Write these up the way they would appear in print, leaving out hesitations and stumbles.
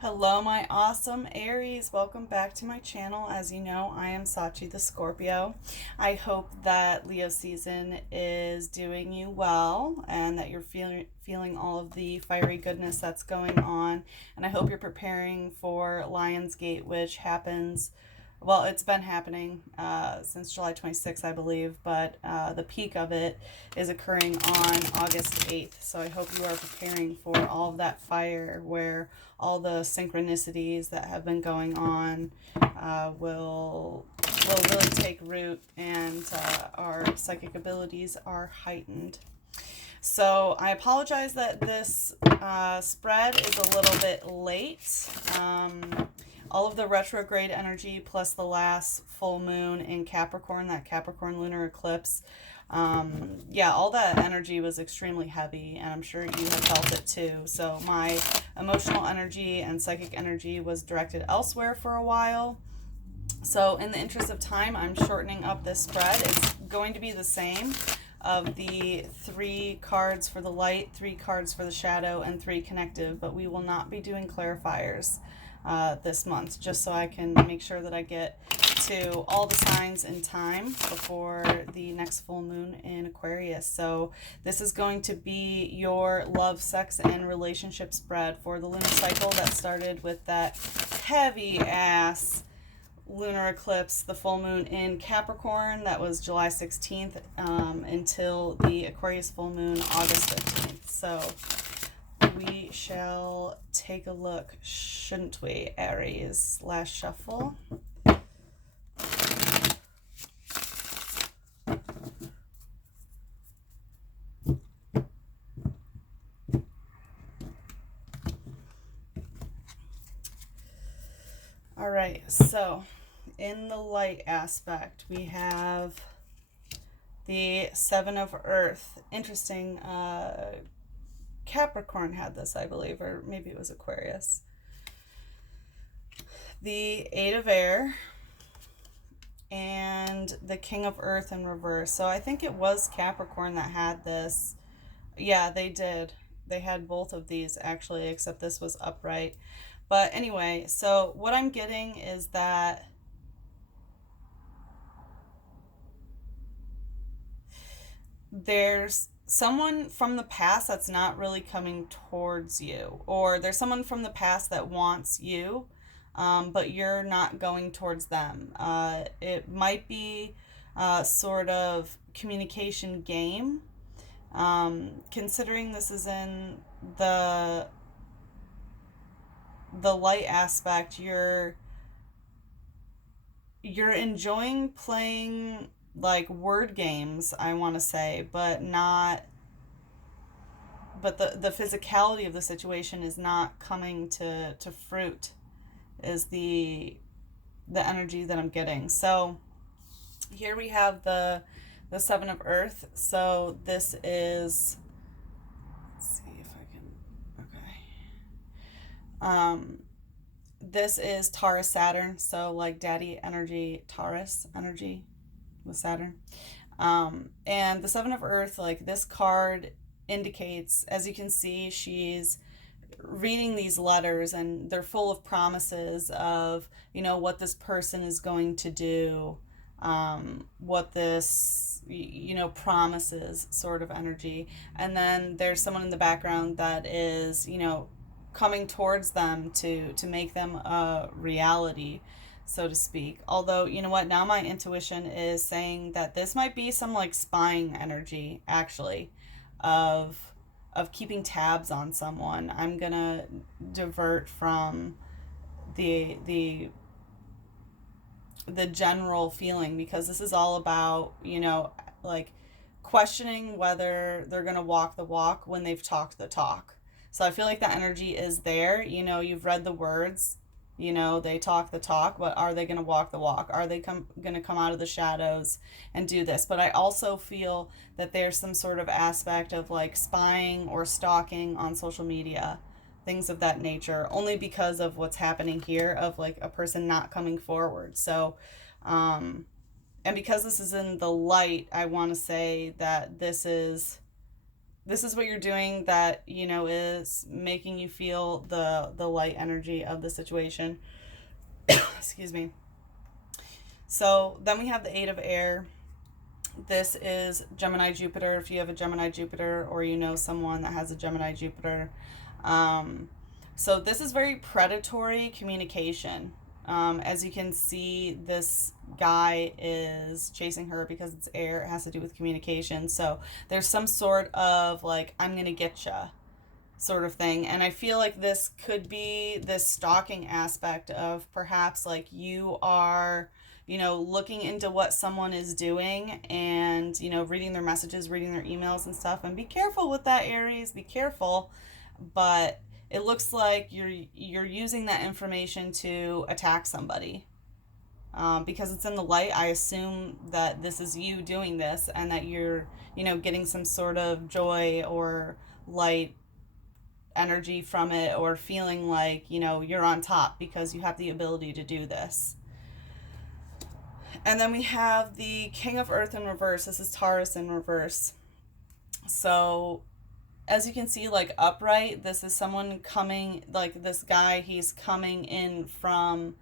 Hello, my awesome Aries. Welcome back to my channel. As you know, I am Sachi the Scorpio. I hope that Leo season is doing you well and that you're feeling all of the fiery goodness that's going on. And I hope you're preparing for Lionsgate, which happens. Well, it's been happening since July 26th, I believe, but the peak of it is occurring on August 8th. So I hope you are preparing for all of that fire where all the synchronicities that have been going on will really take root, and our psychic abilities are heightened. So I apologize that this spread is a little bit late. All of the retrograde energy plus the last full moon in Capricorn, that Capricorn lunar eclipse, yeah, all that energy was extremely heavy, and I'm sure you have felt it too. So my emotional energy and psychic energy was directed elsewhere for a while. So in the interest of time, I'm shortening up this spread. It's going to be the same of the 3 cards for the light, 3 cards for the shadow, and 3 connective, but we will not be doing clarifiers this month, just so I can make sure that I get to all the signs in time before the next full moon in Aquarius. So this is going to be your love, sex, and relationship spread for the lunar cycle that started with that heavy ass lunar eclipse, the full moon in Capricorn, that was July 16th, until the Aquarius full moon August 15th. So we shall take a look, shouldn't we, Aries? Last shuffle. All right, so in the light aspect, we have the Seven of Earth. Interesting. Capricorn had this, I believe, or maybe it was Aquarius. The Eight of Air and the King of Earth in reverse. So I think it was Capricorn that had this. Yeah, they did. They had both of these actually, except this was upright. But anyway, so what I'm getting is that there's someone from the past that's not really coming towards you, or there's someone from the past that wants you, but you're not going towards them. It might be sort of communication game. Considering this is in the light aspect, you're enjoying playing like word games, I want to say, but not but the physicality of the situation is not coming to fruit, is the energy that I'm getting. So here we have the Seven of Earth. So this is, let's see if I can, okay. This is Taurus Saturn, so like daddy energy, Taurus energy with Saturn. And the Seven of Earth, like this card indicates, as you can see, she's reading these letters and they're full of promises of, what this person is going to do, what this, promises sort of energy. And then there's someone in the background that is, coming towards them to make them a reality, so to speak. Although, you know what, now my intuition is saying that this might be some like spying energy, actually, of keeping tabs on someone. I'm gonna divert from the the general feeling, because this is all about, like questioning whether they're gonna walk the walk when they've talked the talk. So I feel like that energy is there. You've read the words, they talk the talk, but are they going to walk the walk? Are they going to come out of the shadows and do this? But I also feel that there's some sort of aspect of like spying or stalking on social media, things of that nature, only because of what's happening here, of like a person not coming forward. So, and because this is in the light, I want to say that this is this is what you're doing that, you know, is making you feel the light energy of the situation. Excuse me. So then we have the Eight of Air. This is Gemini Jupiter. If you have a Gemini Jupiter, or you know someone that has a Gemini Jupiter, um, so this is very predatory communication. As you can see, this guy is chasing her because it's air. It has to do with communication. So there's some sort of like, I'm going to get ya sort of thing. And I feel like this could be this stalking aspect of perhaps like you are, you know, looking into what someone is doing and, you know, reading their messages, reading their emails and stuff. And be careful with that, Aries. Be careful. But it looks like you're using that information to attack somebody. Because it's in the light, I assume that this is you doing this and that you're, you know, getting some sort of joy or light energy from it, or feeling like, you know, you're on top because you have the ability to do this. And then we have the King of Earth in reverse. This is Taurus in reverse. So as you can see, like upright, this is someone coming, like this guy, he's coming in from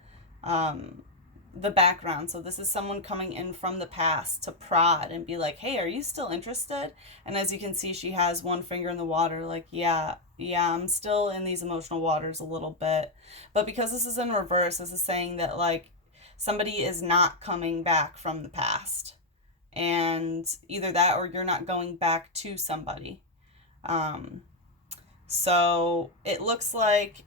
the background. So this is someone coming in from the past to prod and be like, hey, are you still interested? And as you can see, she has one finger in the water, like, yeah, I'm still in these emotional waters a little bit. But because this is in reverse, this is saying that like somebody is not coming back from the past. And either that or you're not going back to somebody. So it looks like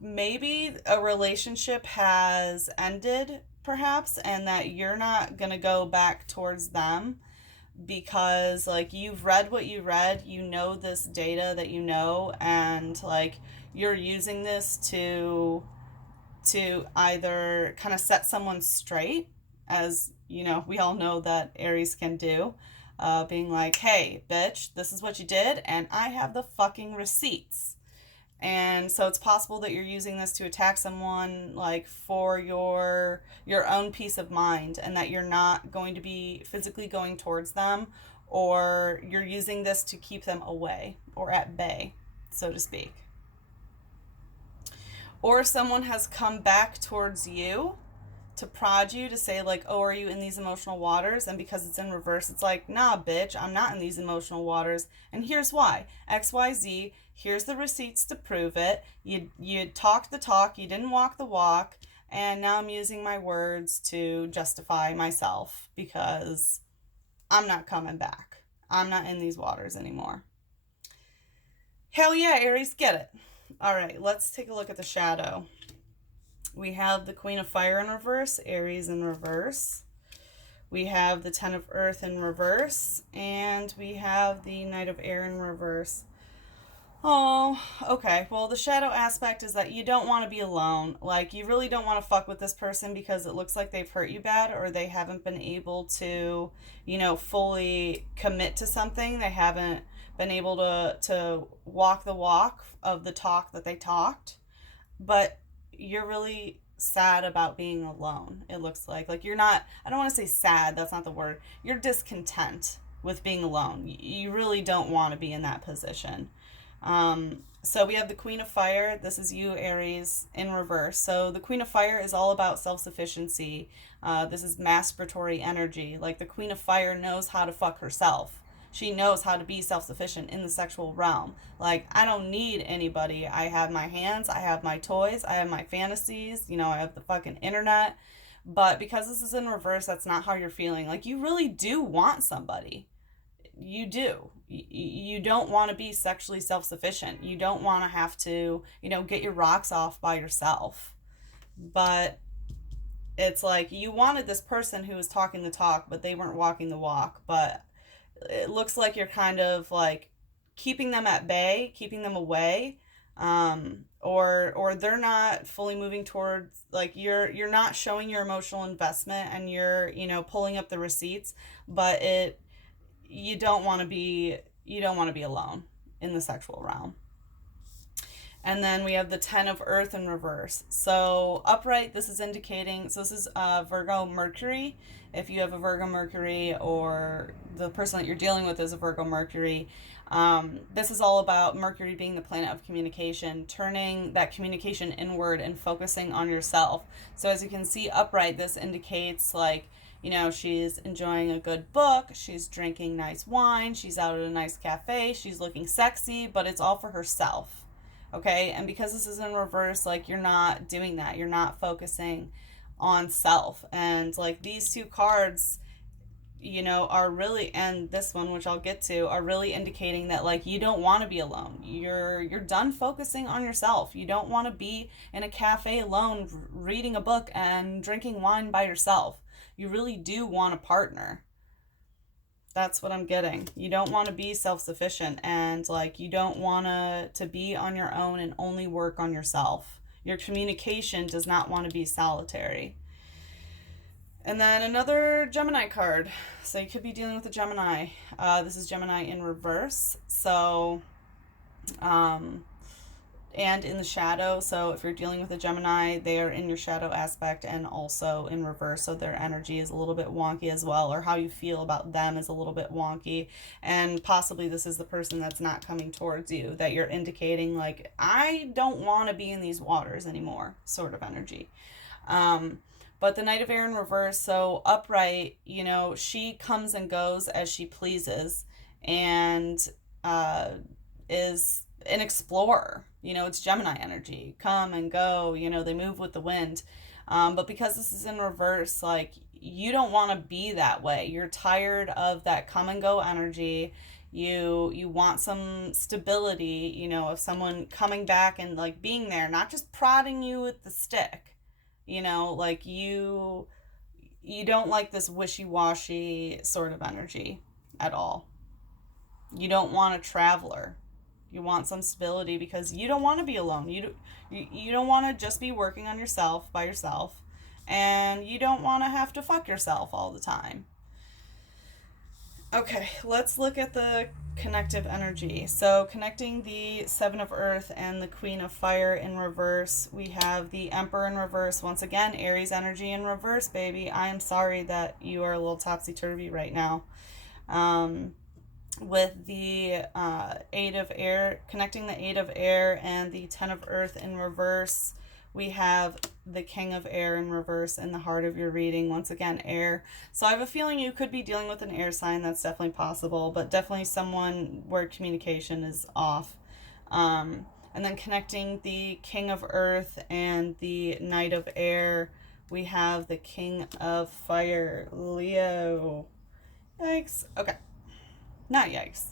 maybe a relationship has ended, perhaps, and that you're not going to go back towards them because, like, you've read what you read, you know this data that you know, and, like, you're using this to either kind of set someone straight, as, you know, we all know that Aries can do, being like, hey, bitch, this is what you did, and I have the fucking receipts. And so it's possible that you're using this to attack someone like for your own peace of mind, and that you're not going to be physically going towards them, or you're using this to keep them away or at bay, so to speak. Or someone has come back towards you to prod you to say like, oh, are you in these emotional waters? And because it's in reverse, it's like, nah, bitch, I'm not in these emotional waters, and here's why. XYZ, here's the receipts to prove it. You talked the talk, you didn't walk the walk, and now I'm using my words to justify myself because I'm not coming back. I'm not in these waters anymore. Hell yeah, Aries, get it. All right, let's take a look at the shadow. We have the Queen of Fire in reverse, Aries in reverse. We have the Ten of Earth in reverse, and we have the Knight of Air in reverse. Oh, okay. Well, the shadow aspect is that you don't want to be alone. Like, you really don't want to fuck with this person because it looks like they've hurt you bad, or they haven't been able to, you know, fully commit to something. They haven't been able to walk the walk of the talk that they talked. But you're really sad about being alone, it looks like you're not, I don't want to say sad, that's not the word, you're discontent with being alone. You really don't want to be in that position. So we have the Queen of Fire. This is you, Aries, in reverse. So the Queen of Fire is all about self-sufficiency. This is masturbatory energy. Like, the Queen of Fire knows how to fuck herself. She knows how to be self-sufficient in the sexual realm. Like, I don't need anybody. I have my hands, I have my toys, I have my fantasies, you know, I have the fucking internet. But because this is in reverse, that's not how you're feeling. Like, you really do want somebody. You do. You don't want to be sexually self-sufficient. You don't want to have to, you know, get your rocks off by yourself. But it's like you wanted this person who was talking the talk, but they weren't walking the walk. But it looks like you're kind of like keeping them at bay, keeping them away, or they're not fully moving towards, like, you're not showing your emotional investment, and you're, you know, pulling up the receipts, but you don't want to be alone in the sexual realm. And then we have the 10 of Earth in reverse. So upright, this is indicating, so this is Virgo Mercury. If you have a Virgo Mercury or the person that you're dealing with is a Virgo Mercury, this is all about Mercury being the planet of communication, turning that communication inward and focusing on yourself. So as you can see upright, this indicates like, you know, she's enjoying a good book, she's drinking nice wine, she's out at a nice cafe, she's looking sexy, but it's all for herself. Okay, and because this is in reverse, like you're not doing that, you're not focusing on self. And like these two cards, you know, are really, and this one, which I'll get to, are really indicating that like you don't want to be alone. You're done focusing on yourself. You don't want to be in a cafe alone reading a book and drinking wine by yourself. You really do want a partner. That's what I'm getting. You don't want to be self-sufficient, and like you don't want to be on your own and only work on yourself. Your communication does not want to be solitary. And then another Gemini card. So you could be dealing with a Gemini. This is Gemini in reverse. So and in the shadow. So if you're dealing with a Gemini, they are in your shadow aspect and also in reverse. So their energy is a little bit wonky as well, or how you feel about them is a little bit wonky. And possibly this is the person that's not coming towards you, that you're indicating like, I don't want to be in these waters anymore, sort of energy. But the Knight of Air in reverse, so upright, you know, she comes and goes as she pleases and is an explorer. You know, it's Gemini energy. Come and go, you know, they move with the wind. But because this is in reverse, like, you don't want to be that way. You're tired of that come and go energy. You want some stability, you know, of someone coming back and like being there, not just prodding you with the stick. You know, like you don't like this wishy-washy sort of energy at all. You don't want a traveler. You want some stability because you don't want to be alone. You don't want to just be working on yourself by yourself, and you don't want to have to fuck yourself all the time. Okay, let's look at the connective energy. So connecting the Seven of Earth and the Queen of Fire in reverse, we have the Emperor in reverse. Once again, Aries energy in reverse, baby. I am sorry that you are a little topsy-turvy right now. With the Eight of Air, connecting the Eight of Air and the Ten of Earth in reverse, we have the King of Air in reverse in the heart of your reading. Once again, air. So I have a feeling you could be dealing with an air sign. That's definitely possible, but definitely someone where communication is off. And then connecting the King of Earth and the Knight of Air, we have the King of Fire, Leo. Yikes. Okay. Not yikes,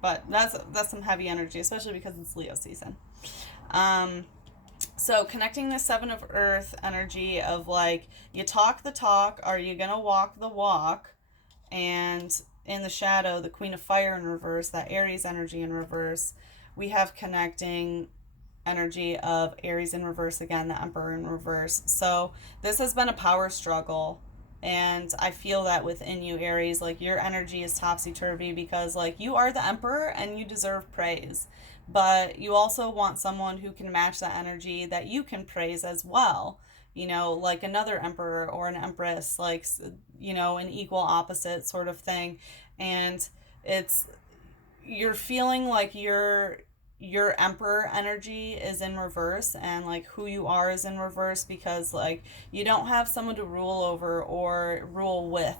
but that's some heavy energy, especially because it's Leo season. So connecting the Seven of Earth energy of like, you talk the talk, are you gonna walk the walk? And in the shadow, the Queen of Fire in reverse, that Aries energy in reverse, we have connecting energy of Aries in reverse again, the Emperor in reverse. So this has been a power struggle. And I feel that within you, Aries, like your energy is topsy-turvy because like you are the emperor and you deserve praise. But you also want someone who can match that energy that you can praise as well. You know, like another emperor or an empress, like, you know, an equal opposite sort of thing. And you're feeling like your emperor energy is in reverse and like who you are is in reverse because like you don't have someone to rule over or rule with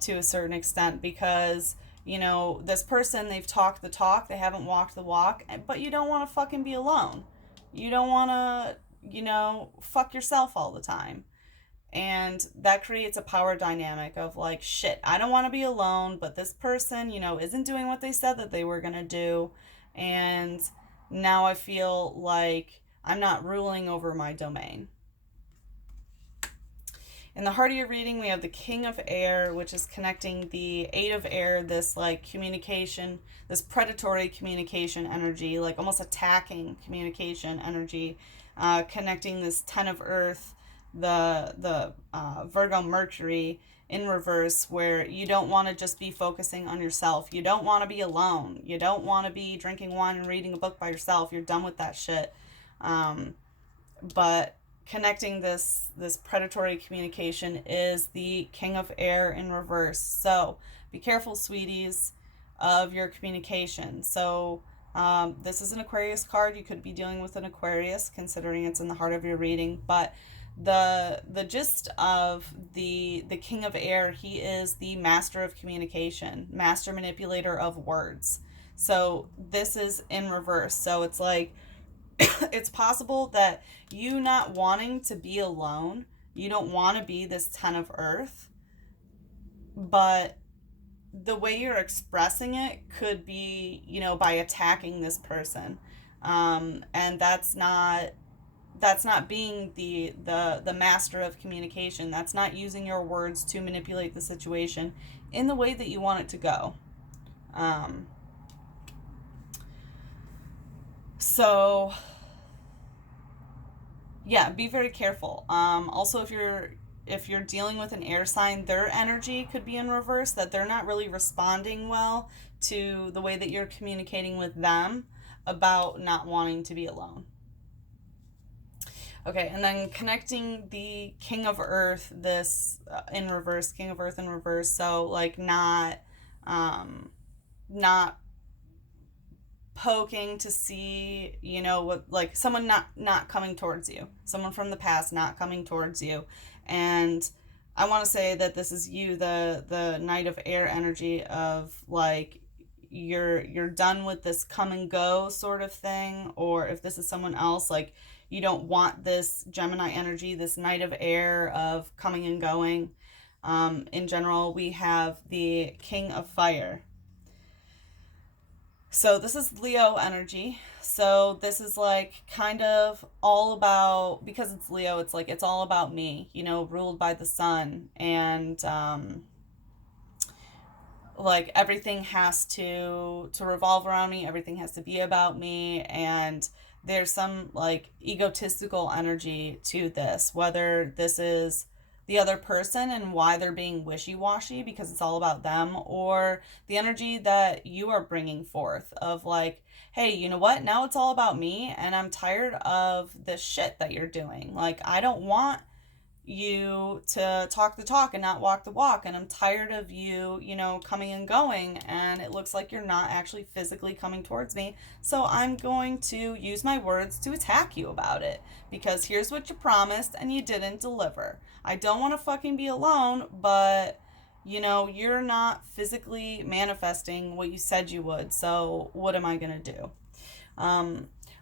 to a certain extent because, you know, this person, they've talked the talk, they haven't walked the walk, but you don't want to fucking be alone. You don't want to, you know, fuck yourself all the time. And that creates a power dynamic of like, shit, I don't want to be alone, but this person, you know, isn't doing what they said that they were going to do. And now I feel like I'm not ruling over my domain. In the heart of your reading, we have the King of Air, which is connecting the Eight of Air, this like communication, this predatory communication energy, like almost attacking communication energy, connecting this Ten of Earth, the Virgo Mercury in reverse, where you don't want to just be focusing on yourself. You don't want to be alone. You don't want to be drinking wine and reading a book by yourself. You're done with that shit. But connecting this predatory communication is the King of Air in reverse. So be careful, sweeties, of your communication. So this is an Aquarius card. You could be dealing with an Aquarius, considering it's in the heart of your reading. But the gist of the King of Air, he is the master of communication, master manipulator of words. So this is in reverse. So it's like, it's possible that you not wanting to be alone, you don't want to be this 10 of earth, but the way you're expressing it could be, by attacking this person. And that's not being the master of communication. That's not using your words to manipulate the situation in the way that you want it to go. So yeah, be very careful. Also, if you're dealing with an air sign, their energy could be in reverse, that they're not really responding well to the way that you're communicating with them about not wanting to be alone. Okay, and then connecting the King of Earth, this in reverse, King of Earth in reverse. So like not poking to see, what, like someone not coming towards you, someone from the past not coming towards you. And I want to say that this is you, the Knight of Air energy of like you're done with this come and go sort of thing. Or if this is someone else, like you don't want this Gemini energy, this Knight of Air of coming and going. In general, we have the King of Fire. So this is Leo energy. So this is like kind of all about, because it's Leo, it's like it's all about me, ruled by the sun. And like everything has to revolve around me, everything has to be about me. And there's some like egotistical energy to this, whether this is the other person and why they're being wishy-washy because it's all about them, or the energy that you are bringing forth of like, hey, you know what, now it's all about me and I'm tired of this shit that you're doing. Like, I don't want you to talk the talk and not walk the walk, and I'm tired of you, coming and going, and it looks like you're not actually physically coming towards me, so I'm going to use my words to attack you about it, because here's what you promised and you didn't deliver. I don't want to fucking be alone, but you're not physically manifesting what you said you would, so what am I gonna do?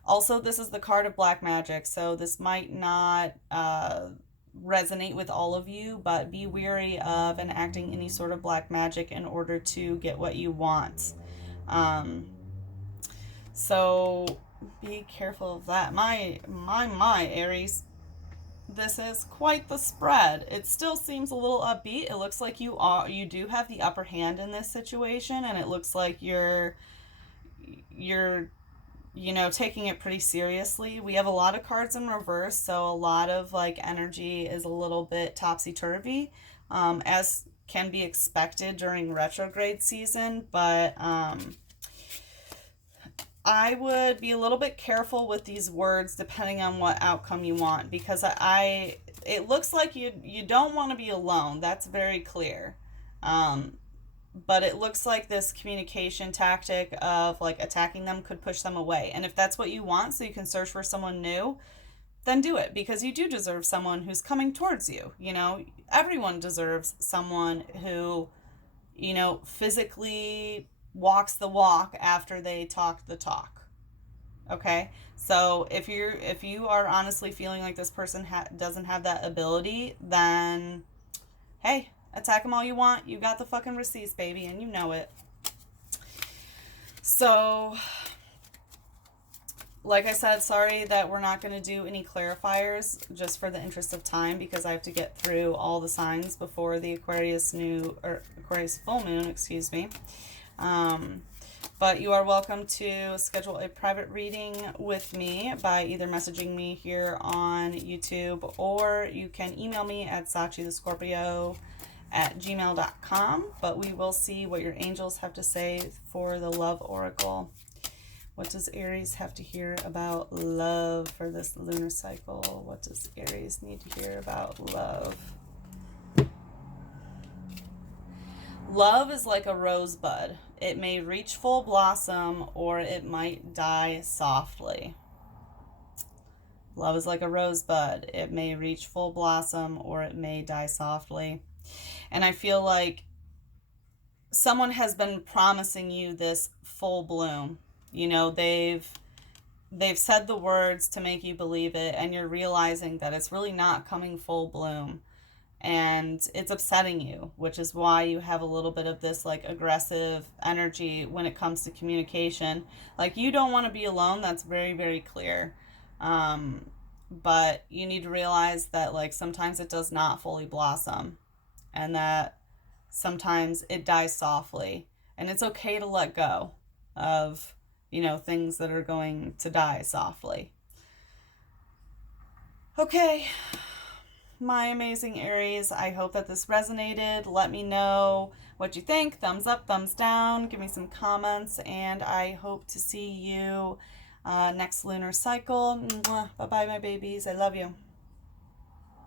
Also, this is the card of black magic, so this might not resonate with all of you, but be wary of enacting any sort of black magic in order to get what you want. So be careful of that. My Aries, this is quite the spread. It still seems a little upbeat. It looks like you do have the upper hand in this situation, and it looks like you're taking it pretty seriously. We have a lot of cards in reverse, so a lot of like energy is a little bit topsy-turvy, as can be expected during retrograde season. But I would be a little bit careful with these words depending on what outcome you want, because it looks like you don't want to be alone. That's very clear. But it looks like this communication tactic of like attacking them could push them away. And if that's what you want, so you can search for someone new, then do it, because you do deserve someone who's coming towards you. Everyone deserves someone who, physically walks the walk after they talk the talk. Okay? So if you are honestly feeling like this person doesn't have that ability, then hey, attack them all you want. You got the fucking receipts, baby, and you know it. So, like I said, sorry that we're not going to do any clarifiers, just for the interest of time, because I have to get through all the signs before the Aquarius full moon, excuse me. But you are welcome to schedule a private reading with me by either messaging me here on YouTube, or you can email me at sachithescorpio@gmail.com. But we will see what your angels have to say for the love oracle. What does Aries have to hear about love for this lunar cycle? What does Aries need to hear about love? Love is like a rosebud. It may reach full blossom or it might die softly. Love is like a rosebud. It may reach full blossom or it may die softly. And I feel like someone has been promising you this full bloom. You know, they've said the words to make you believe it, and you're realizing that it's really not coming full bloom. And it's upsetting you, which is why you have a little bit of this like aggressive energy when it comes to communication. Like, you don't want to be alone. That's very, very clear. But you need to realize that like sometimes it does not fully blossom, and that sometimes it dies softly, and it's okay to let go of, you know, things that are going to die softly. Okay, my amazing Aries, I hope that this resonated. Let me know what you think. Thumbs up, thumbs down, give me some comments, and I hope to see you next lunar cycle. Bye bye, my babies. I love you.